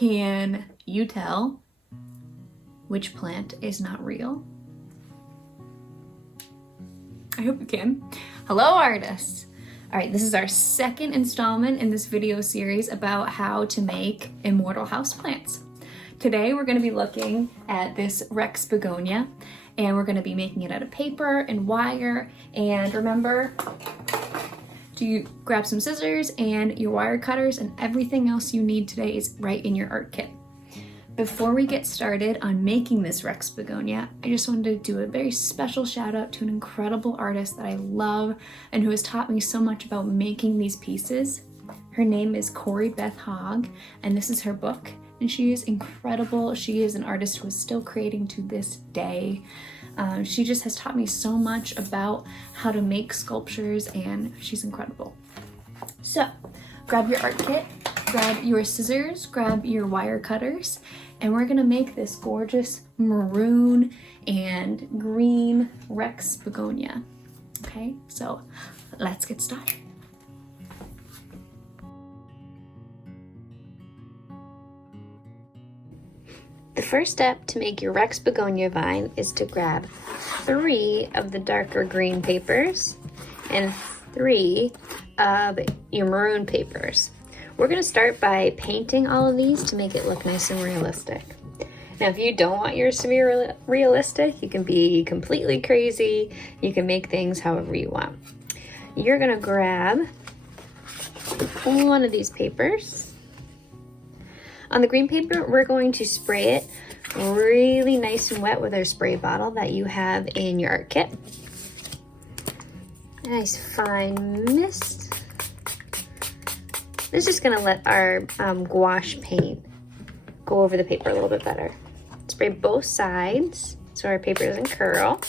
Can you tell which plant is not real? I hope you can. Hello, artists! Alright, this is our second installment in this video series about how to make immortal houseplants. Today we're going to be looking at this Rex Begonia, and we're going to be making it out of paper and wire. And remember to grab some scissors and your wire cutters, and everything else you need today is right in your art kit. Before we get started on making this Rex Begonia, I just wanted to do a very special shout out to an incredible artist that I love and who has taught me so much about making these pieces. Her name is Corrie Hog, and this is her book, and she is incredible. She is an artist who is still creating to this day. She just has taught me so much about how to make sculptures, and she's incredible. So grab your art kit, grab your scissors, grab your wire cutters, and we're gonna make this gorgeous maroon and green Rex Begonia. Okay, so let's get started. The first step to make your Rex Begonia vine is to grab 3 of the darker green papers and 3 of your maroon papers. We're going to start by painting all of these to make it look nice and realistic. Now, if you don't want yours to be realistic, you can be completely crazy. You can make things however you want. You're going to grab one of these papers. On the green paper, we're going to spray it really nice and wet with our spray bottle that you have in your art kit. Nice fine mist. This is just gonna let our gouache paint go over the paper a little bit better. Spray both sides so our paper doesn't curl.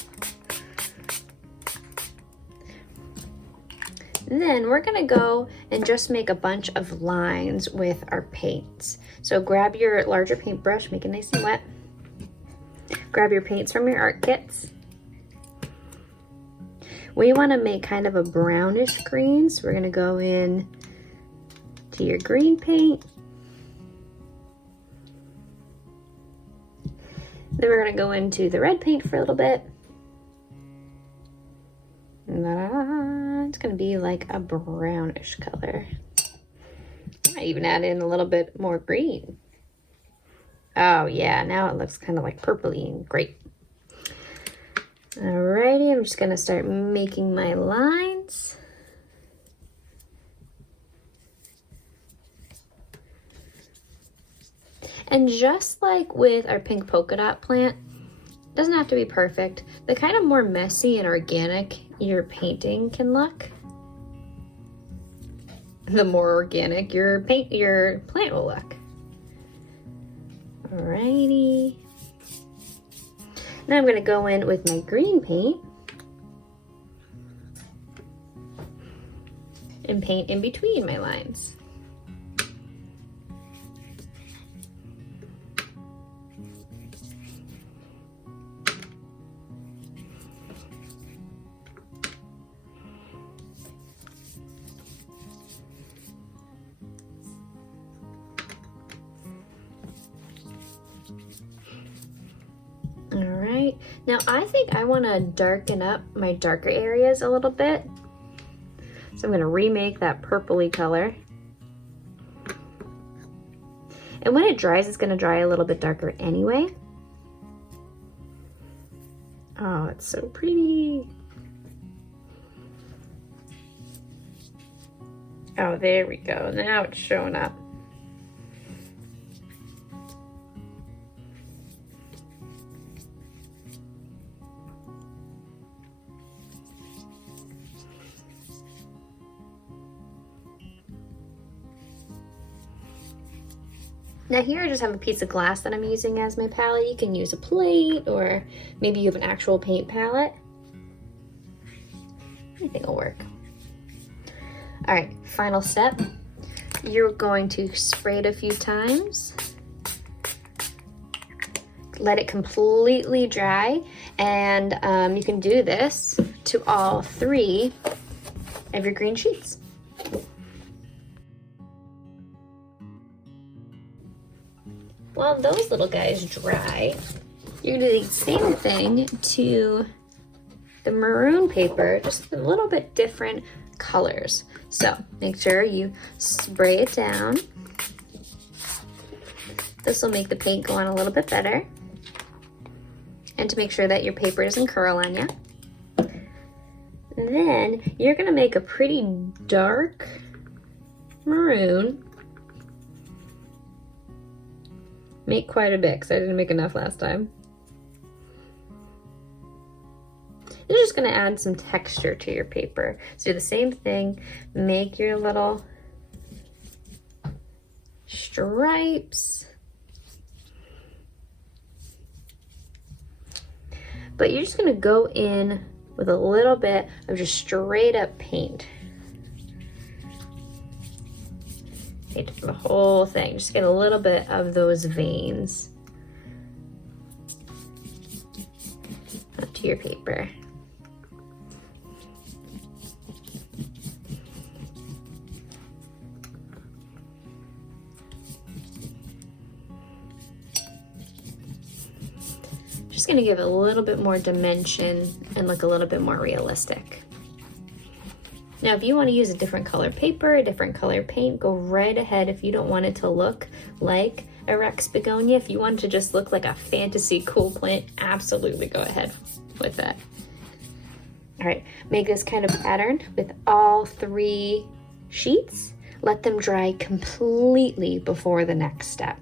Then we're gonna go and just make a bunch of lines with our paints. So grab your larger paintbrush, make it nice and wet. Grab your paints from your art kits. We wanna make kind of a brownish green, so we're gonna go in to your green paint. Then we're gonna go into the red paint for a little bit. It's gonna be like a brownish color. I might even add in a little bit more green. Oh yeah, now it looks kind of like purpley and great. Alrighty, I'm just gonna start making my lines. And just like with our pink polka dot plant, it doesn't have to be perfect. The kind of more messy and organic your painting can look, the more organic your plant will look. Alrighty. Now I'm gonna go in with my green paint and paint in between my lines. Alright, now I think I want to darken up my darker areas a little bit. So I'm going to remake that purpley color. And when it dries, it's going to dry a little bit darker anyway. Oh, it's so pretty. Oh, there we go. Now it's showing up. Now here I just have a piece of glass that I'm using as my palette. You can use a plate, or maybe you have an actual paint palette. Anything will work. All right, final step. You're going to spray it a few times. Let it completely dry, and you can do this to all 3 of your green sheets. while those little guys dry, you're gonna do the same thing to the maroon paper, just a little bit different colors. So make sure you spray it down. This will make the paint go on a little bit better. And to make sure that your paper doesn't curl on you. Then you're gonna make a pretty dark maroon. Make quite a bit, because I didn't make enough last time. You're just gonna add some texture to your paper. So do the same thing, make your little stripes. But you're just gonna go in with a little bit of just straight up paint. Paint the whole thing, just get a little bit of those veins onto your paper. Just gonna give it a little bit more dimension and look a little bit more realistic. Now, if you want to use a different color paper, a different color paint, go right ahead. If you don't want it to look like a Rex Begonia, if you want it to just look like a fantasy cool plant, absolutely go ahead with that. All right, make this kind of pattern with all 3 sheets. Let them dry completely before the next step.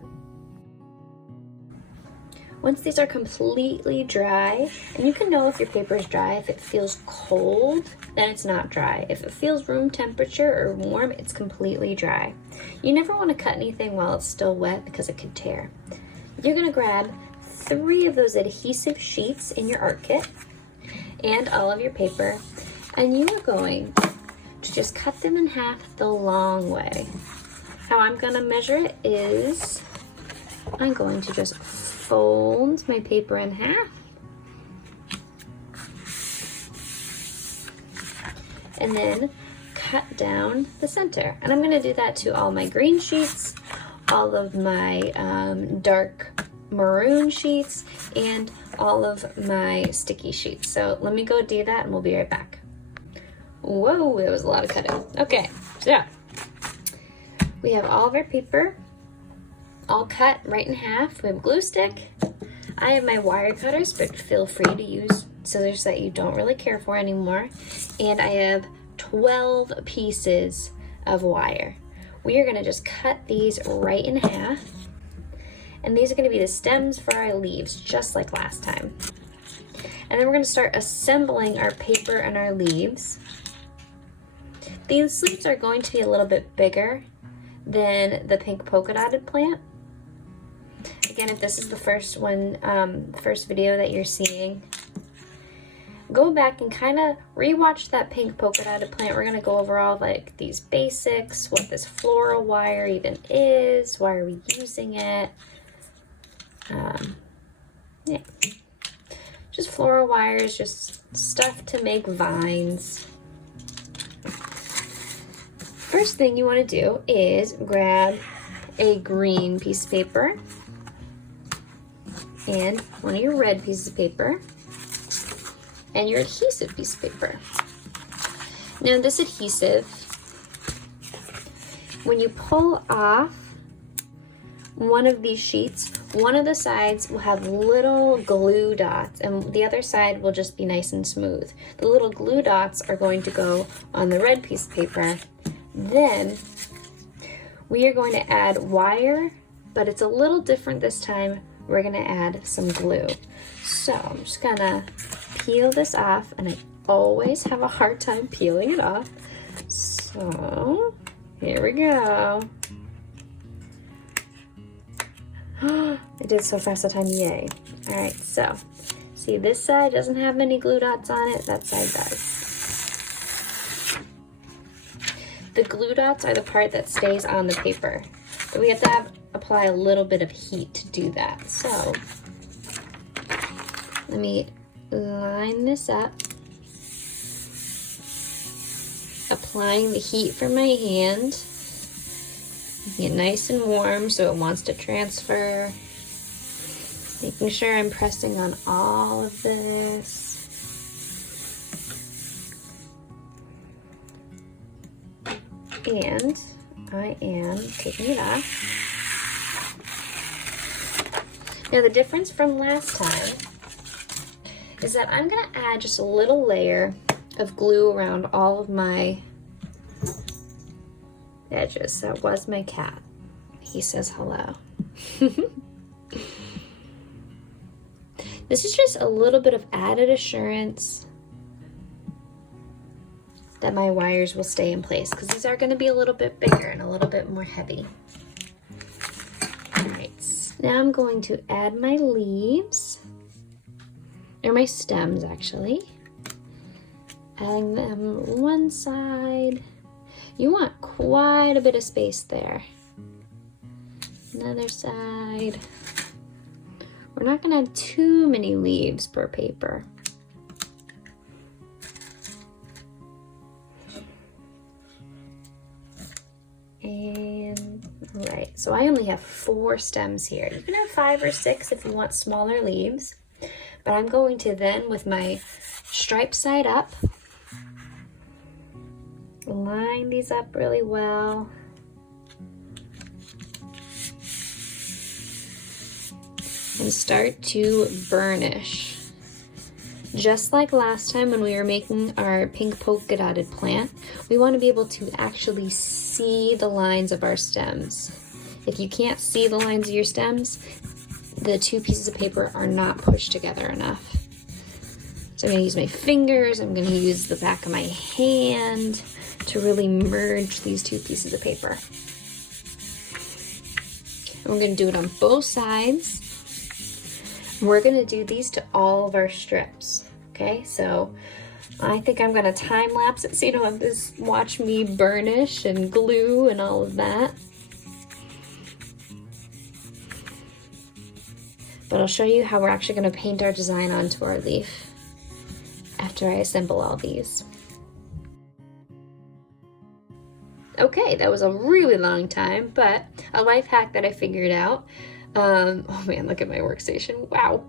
Once these are completely dry, and you can know if your paper is dry, if it feels cold, then it's not dry. If it feels room temperature or warm, it's completely dry. You never want to cut anything while it's still wet because it could tear. You're gonna grab 3 of those adhesive sheets in your art kit and all of your paper, and you are going to just cut them in half the long way. How I'm gonna measure it is, I'm going to just fold my paper in half and then cut down the center. And I'm gonna do that to all my green sheets, all of my dark maroon sheets, and all of my sticky sheets. So let me go do that and we'll be right back. Whoa, that was a lot of cutting. Okay, so we have all of our paper all cut right in half. We have a glue stick. I have my wire cutters, but feel free to use scissors that you don't really care for anymore. And I have 12 pieces of wire. We are gonna just cut these right in half. And these are gonna be the stems for our leaves, just like last time. And then we're gonna start assembling our paper and our leaves. These leaves are going to be a little bit bigger than the pink polka dotted plant. Again, if this is the first one, first video that you're seeing, go back and kind of rewatch that pink polka dotted plant. We're gonna go over all like these basics, what this floral wire even is, why are we using it. Yeah, just floral wires, just stuff to make vines. First thing you want to do is grab a green piece of paper and one of your red pieces of paper and your adhesive piece of paper. Now this adhesive, when you pull off one of these sheets, one of the sides will have little glue dots and the other side will just be nice and smooth. The little glue dots are going to go on the red piece of paper. Then we are going to add wire, but it's a little different this time. We're gonna add some glue. So I'm just gonna peel this off, and I always have a hard time peeling it off. So here we go. I did so fast that time, yay. All right, so see this side doesn't have many glue dots on it, that side does. The glue dots are the part that stays on the paper, but we have to apply a little bit of heat to do that. So let me line this up, applying the heat from my hand. Get nice and warm so it wants to transfer. Making sure I'm pressing on all of this. And I am taking it off. Now the difference from last time is that I'm gonna add just a little layer of glue around all of my edges. That was my cat. He says hello. This is just a little bit of added assurance that my wires will stay in place, because these are going to be a little bit bigger and a little bit more heavy. All right, now I'm going to add my leaves, or my stems actually. Adding them one side. You want quite a bit of space there. Another side. We're not going to have too many leaves per paper. And right, so I only have 4 stems here. You can have 5 or 6 if you want smaller leaves. But I'm going to then, with my stripe side up, line these up really well. And start to burnish. Just like last time when we were making our pink polka dotted plant, we want to be able to actually see the lines of our stems. If you can't see the lines of your stems, the 2 pieces of paper are not pushed together enough. So I'm going to use my fingers, I'm going to use the back of my hand to really merge these 2 pieces of paper. And we're going to do it on both sides. We're going to do these to all of our strips, okay? So I think I'm going to time lapse it so you don't have to watch me burnish and glue and all of that. But I'll show you how we're actually going to paint our design onto our leaf after I assemble all these. Okay, that was a really long time, but a life hack that I figured out. Oh man, look at my workstation. Wow.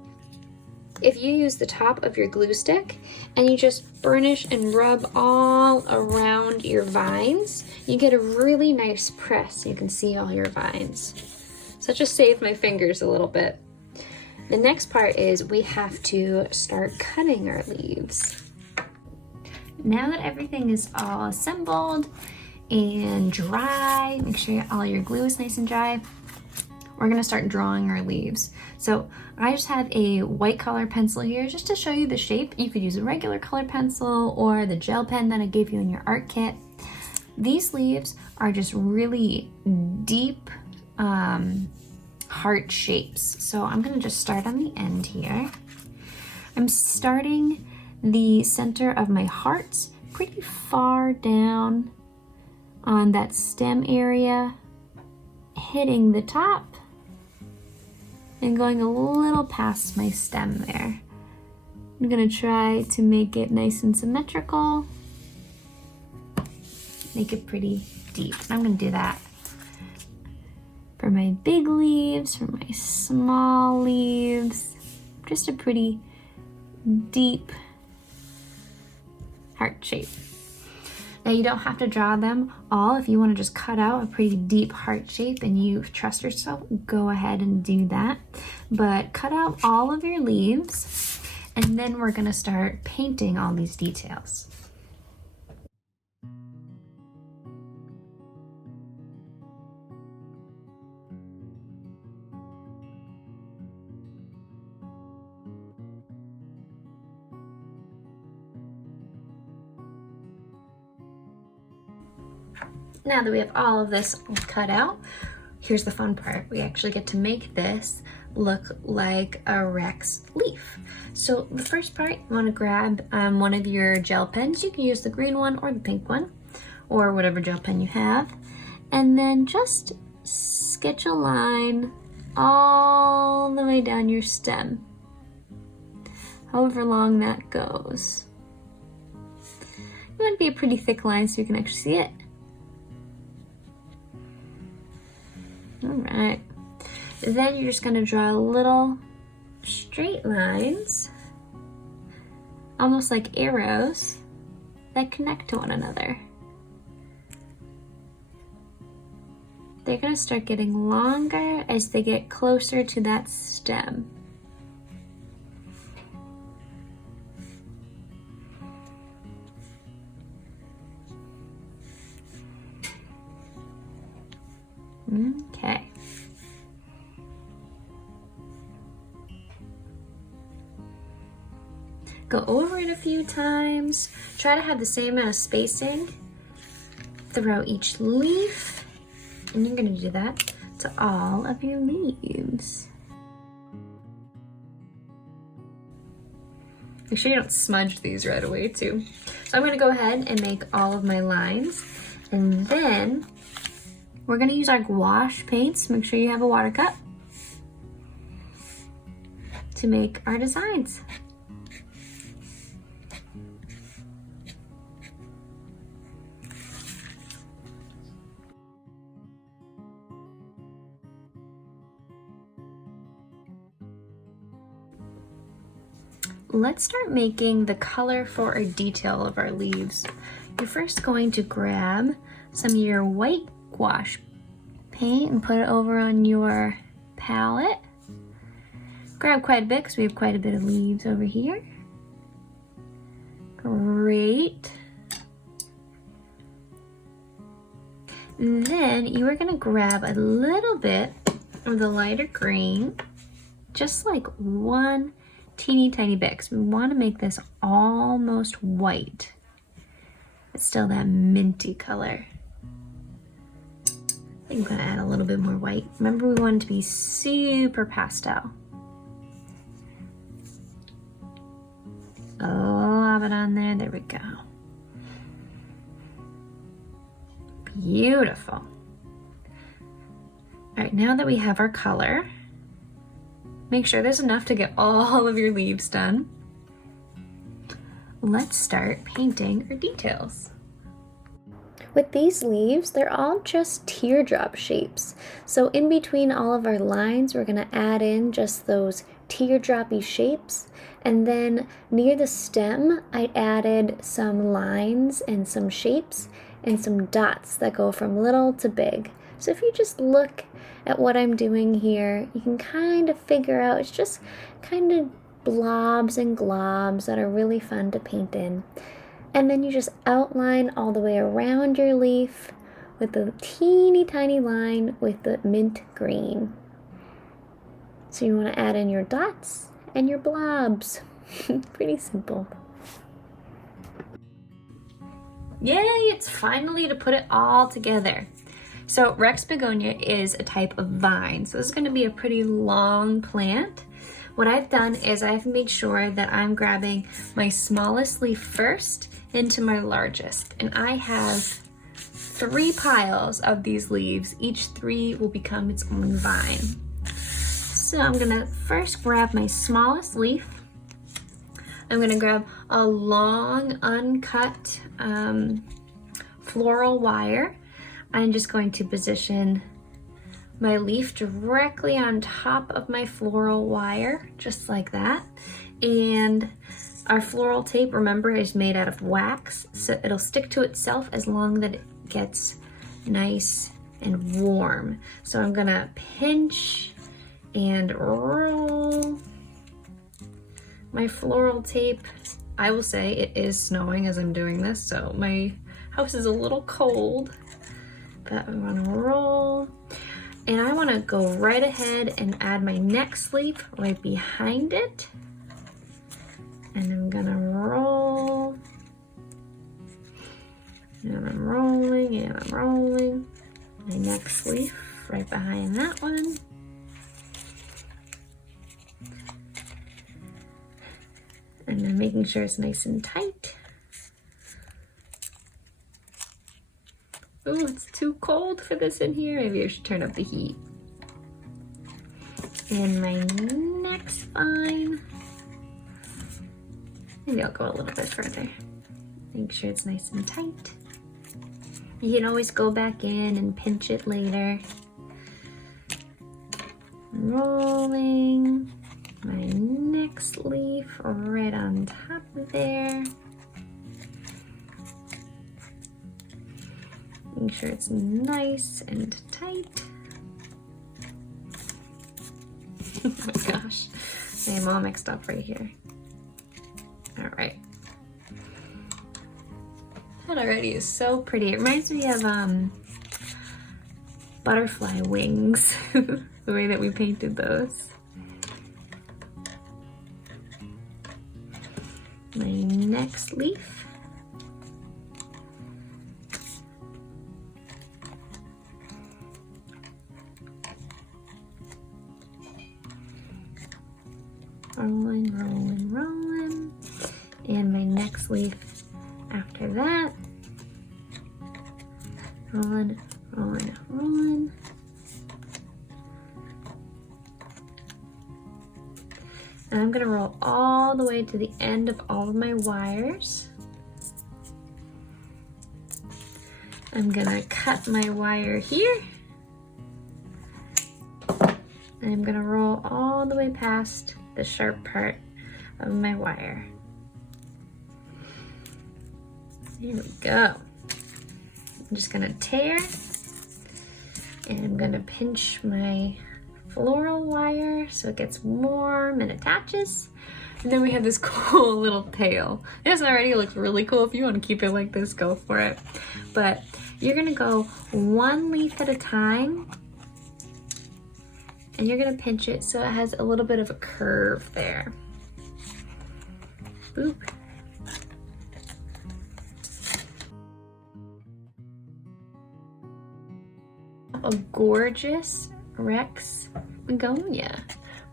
If you use the top of your glue stick and you just burnish and rub all around your vines, you get a really nice press. You can see all your vines. So it just saved my fingers a little bit. The next part is we have to start cutting our leaves. Now that everything is all assembled and dry, make sure all your glue is nice and dry, we're gonna start drawing our leaves. So I just have a white color pencil here just to show you the shape. You could use a regular color pencil or the gel pen that I gave you in your art kit. These leaves are just really deep heart shapes. So I'm gonna just start on the end here. I'm starting the center of my hearts pretty far down on that stem area, hitting the top and going a little past my stem there. I'm gonna try to make it nice and symmetrical, make it pretty deep. I'm gonna do that for my big leaves, for my small leaves, just a pretty deep heart shape. Now you don't have to draw them all. If you want to just cut out a pretty deep heart shape and you trust yourself, go ahead and do that. But cut out all of your leaves and then we're going to start painting all these details. Now that we have all of this cut out, here's the fun part. We actually get to make this look like a Rex leaf. So the first part, you want to grab one of your gel pens. You can use the green one or the pink one, or whatever gel pen you have. And then just sketch a line all the way down your stem, however long that goes. It might be a pretty thick line so you can actually see it. All right, then you're just gonna draw a little straight lines, almost like arrows, that connect to one another. They're gonna start getting longer as they get closer to that stem. Okay. Go over it a few times. Try to have the same amount of spacing throughout each leaf. And you're gonna do that to all of your leaves. Make sure you don't smudge these right away too. So I'm gonna go ahead and make all of my lines. And then we're gonna use our gouache paints. Make sure you have a water cup to make our designs. Let's start making the color for a detail of our leaves. You're first going to grab some of your white gouache paint and put it over on your palette. Grab quite a bit because we have quite a bit of leaves over here. Great. And then you are going to grab a little bit of the lighter green, just like one teeny tiny bit, because we want to make this almost white. It's still that minty color. I think I'm going to add a little bit more white. Remember, we want it to be super pastel. Lob it on there. There we go. Beautiful. All right, now that we have our color, make sure there's enough to get all of your leaves done. Let's start painting our details. With these leaves, they're all just teardrop shapes. So in between all of our lines, we're gonna add in just those teardroppy shapes. And then near the stem, I added some lines and some shapes and some dots that go from little to big. So if you just look at what I'm doing here, you can kind of figure out it's just kind of blobs and globs that are really fun to paint in. And then you just outline all the way around your leaf with a teeny tiny line with the mint green. So you want to add in your dots and your blobs. Pretty simple. Yay, it's finally to put it all together. So Rex Begonia is a type of vine, so this is going to be a pretty long plant. What I've done is I've made sure that I'm grabbing my smallest leaf first into my largest, and I have 3 piles of these leaves. Each 3 will become its own vine. So I'm gonna first grab my smallest leaf. I'm gonna grab a long uncut floral wire. I'm just going to position my leaf directly on top of my floral wire, just like that. And our floral tape, remember, is made out of wax, so it'll stick to itself as long as it gets nice and warm. So I'm gonna pinch and roll my floral tape. I will say it is snowing as I'm doing this, so my house is a little cold. But I'm gonna roll, and I wanna go right ahead and add my next leaf right behind it. And I'm gonna roll, and I'm rolling, and I'm rolling. My next leaf right behind that one. And I'm making sure it's nice and tight. Ooh, it's too cold for this in here. Maybe I should turn up the heat. And my next vine, maybe I'll go a little bit further. Make sure it's nice and tight. You can always go back in and pinch it later. Rolling. my next leaf right on top of there. Make sure it's nice and tight. Oh my gosh, I am all mixed up right here. All right. That already is so pretty. It reminds me of butterfly wings, the way that we painted those. My next leaf. Rolling, rolling, rolling. And my next leaf after that. Rolling, rolling, rolling. And I'm gonna roll all the way to the end of all of my wires. I'm gonna cut my wire here. And I'm gonna roll all the way past the sharp part of my wire. Here we go. I'm just gonna tear, and I'm gonna pinch my floral wire so it gets warm and attaches. And then we have this cool little tail. This already looks really cool. If you want to keep it like this, go for it. But you're gonna go one leaf at a time, and you're gonna pinch it so it has a little bit of a curve there. Boop. A gorgeous Rex Begonia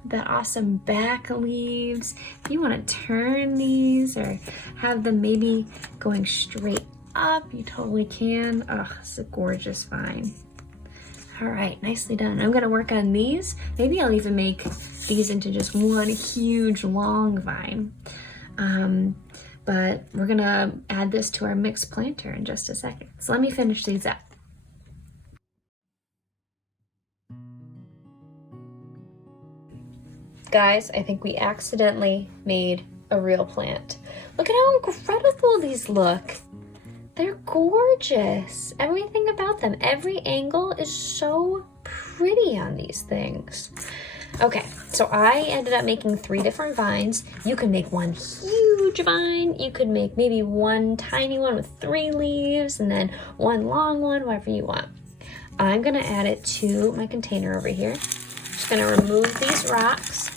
with that awesome back leaves. If you want to turn these or have them maybe going straight up, you totally can. Oh, it's a gorgeous vine. All right, nicely done. I'm gonna work on these. Maybe I'll even make these into just one huge long vine. But we're gonna add this to our mixed planter in just a second. So let me finish these up. Guys, I think we accidentally made a real plant. Look at how incredible these look. They're gorgeous. Everything about them, every angle is so pretty on these things. Okay, so I ended up making 3 different vines. You can make one huge vine. You could make maybe one tiny one with 3 leaves, and then one long one, whatever you want. I'm gonna add it to my container over here. Just gonna remove these rocks.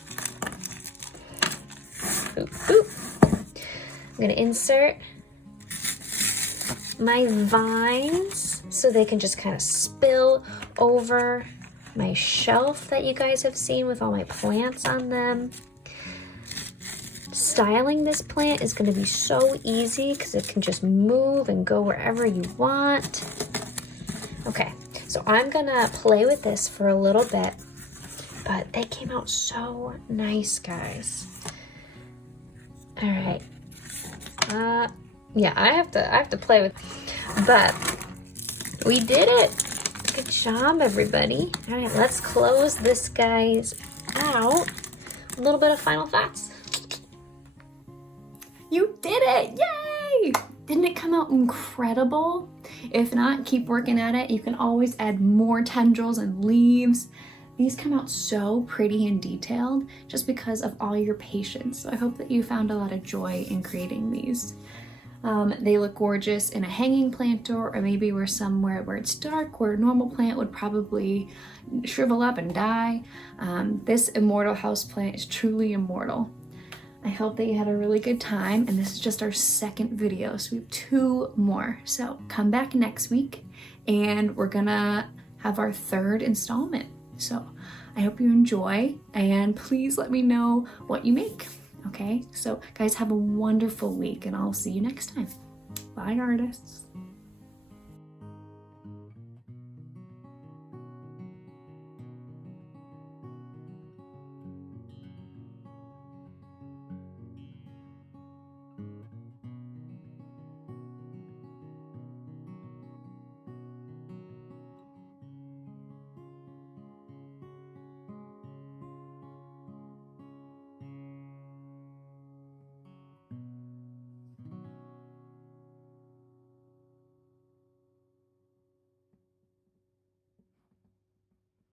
Boop, boop. I'm gonna insert my vines so they can just kind of spill over my shelf that you guys have seen with all my plants on them. Styling this plant is going to be so easy because it can just move and go wherever you want. Okay, so I'm gonna play with this for a little bit, but they came out so nice, guys. All right. Yeah, I have to play with, but we did it. Good job, everybody. All right, let's close this guys out. A little bit of final thoughts. You did it, yay! Didn't it come out incredible? If not, keep working at it. You can always add more tendrils and leaves. These come out so pretty and detailed just because of all your patience. So I hope that you found a lot of joy in creating these. They look gorgeous in a hanging planter, or maybe we're somewhere where it's dark, where a normal plant would probably shrivel up and die. This Immortal houseplant is truly immortal. I hope that you had a really good time, and this is just our second video, so we have 2 more. So come back next week, and we're gonna have our 3rd installment. So I hope you enjoy, and please let me know what you make. Okay, so guys, have a wonderful week, and I'll see you next time. Bye, artists.